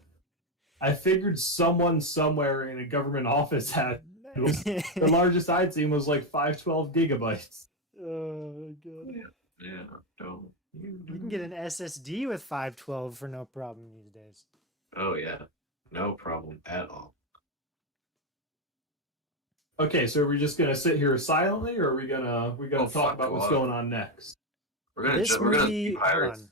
I figured someone somewhere in a government office had the largest I'd seen was like 512 gigabytes. Oh, God. Yeah, don't. You can get an SSD with 512 for no problem these days. Oh, yeah. No problem at all. Okay, so are we just gonna sit here silently, or are we gonna talk about what's going on next? We're gonna be pirates.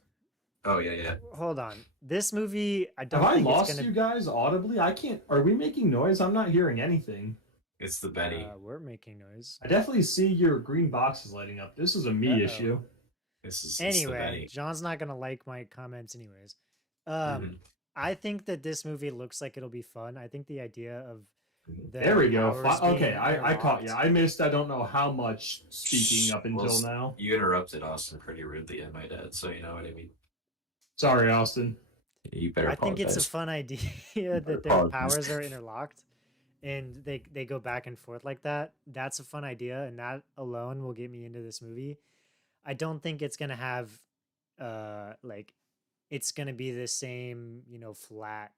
Oh yeah. Hold on. This movie, I don't. Have think I lost it's gonna... you guys audibly? I can't. Are we making noise? I'm not hearing anything. It's the Benny. We're making noise. I definitely see your green boxes lighting up. This is a me issue. Anyway, John's not gonna like my comments, anyways. I think that this movie looks like it'll be fun. I think the idea of there we go. Okay, I caught you. I missed. I don't know how much speaking up until now. You interrupted Austin pretty rudely, and my dad. So you know what I mean. Sorry, Austin. You better. I think it's a fun idea that their powers are interlocked, and they go back and forth like that. That's a fun idea, and that alone will get me into this movie. I don't think it's gonna have like it's gonna be the same, flat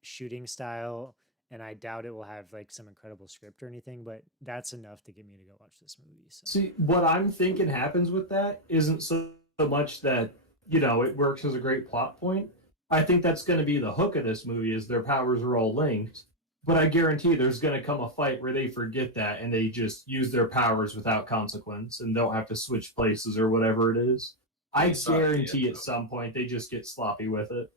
shooting style, and I doubt it will have like some incredible script or anything, but that's enough to get me to go watch this movie. So. See, what I'm thinking happens with that isn't so much that, it works as a great plot point. I think that's going to be the hook of this movie is their powers are all linked. But I guarantee there's going to come a fight where they forget that and they just use their powers without consequence and don't have to switch places or whatever it is. I guarantee at some point they just get sloppy with it.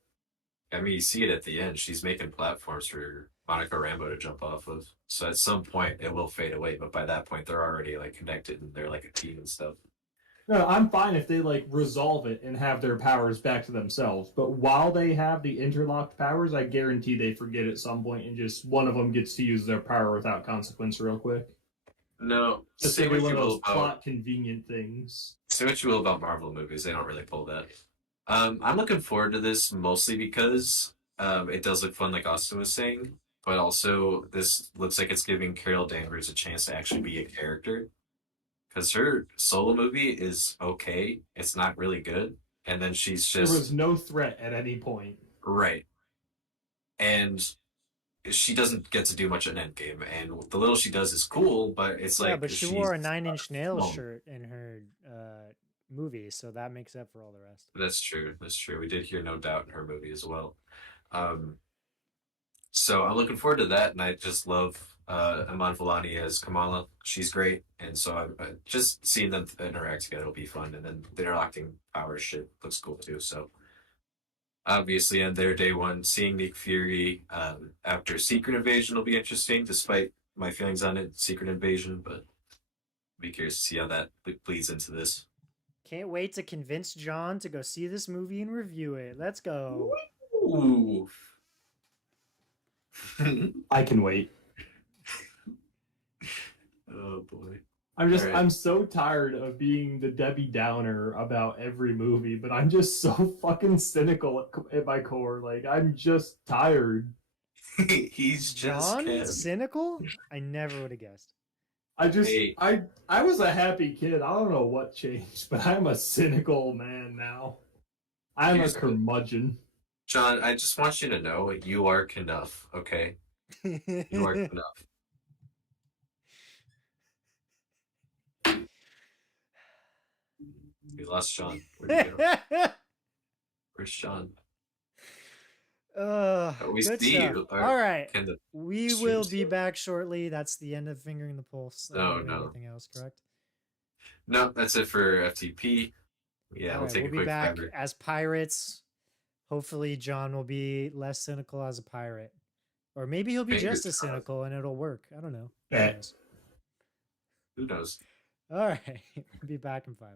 I mean, you see it at the end. She's making platforms for Monica Rambeau to jump off of. So at some point it will fade away, but by that point they're already like connected and they're like a team and stuff. No, I'm fine if they like resolve it and have their powers back to themselves. But while they have the interlocked powers, I guarantee they forget at some point and just one of them gets to use their power without consequence real quick. No, just say one of those plot convenient things. Say what you will about Marvel movies, they don't really pull that. I'm looking forward to this mostly because it does look fun, like Austin was saying, but also this looks like it's giving Carol Danvers a chance to actually be a character. Because her solo movie is okay. It's not really good. And then she's just... There was no threat at any point. Right. And she doesn't get to do much in Endgame. And the little she does is cool, but it's like... Yeah, but she wore a 9 Inch Nails shirt in her movie, so that makes up for all the rest. That's true. That's true. We did hear No Doubt in her movie as well. So I'm looking forward to that, and I just love... Iman Vellani as Kamala. She's great, and so I'm just seeing them interact together will be fun, and then the interacting powers shit looks cool too. So obviously on their day one, seeing Nick Fury after Secret Invasion will be interesting, despite my feelings on it, Secret Invasion, but I'll be curious to see how that bleeds into this. Can't wait to convince John to go see this movie and review it. Let's go. Ooh. I can wait. Oh boy. I'm so tired of being the Debbie Downer about every movie, but I'm just so fucking cynical at my core. Like, I'm just tired. He's just cynical? I never would have guessed. I was a happy kid. I don't know what changed, but I'm a cynical man now. I'm a curmudgeon. John, I just want you to know you are enough, okay? You are enough. We lost Sean. Where'd he go? Where's Sean? We good see stuff. you. All right. We will be back shortly. That's the end of Fingering the Pulse. No. Anything else, correct? No, that's it for FTP. Yeah, we'll take a quick be back fiber. as pirates. Hopefully John will be less cynical as a pirate. Or maybe he'll be just as cynical and it'll work. I don't know. Who knows? All right. We'll be back in 5.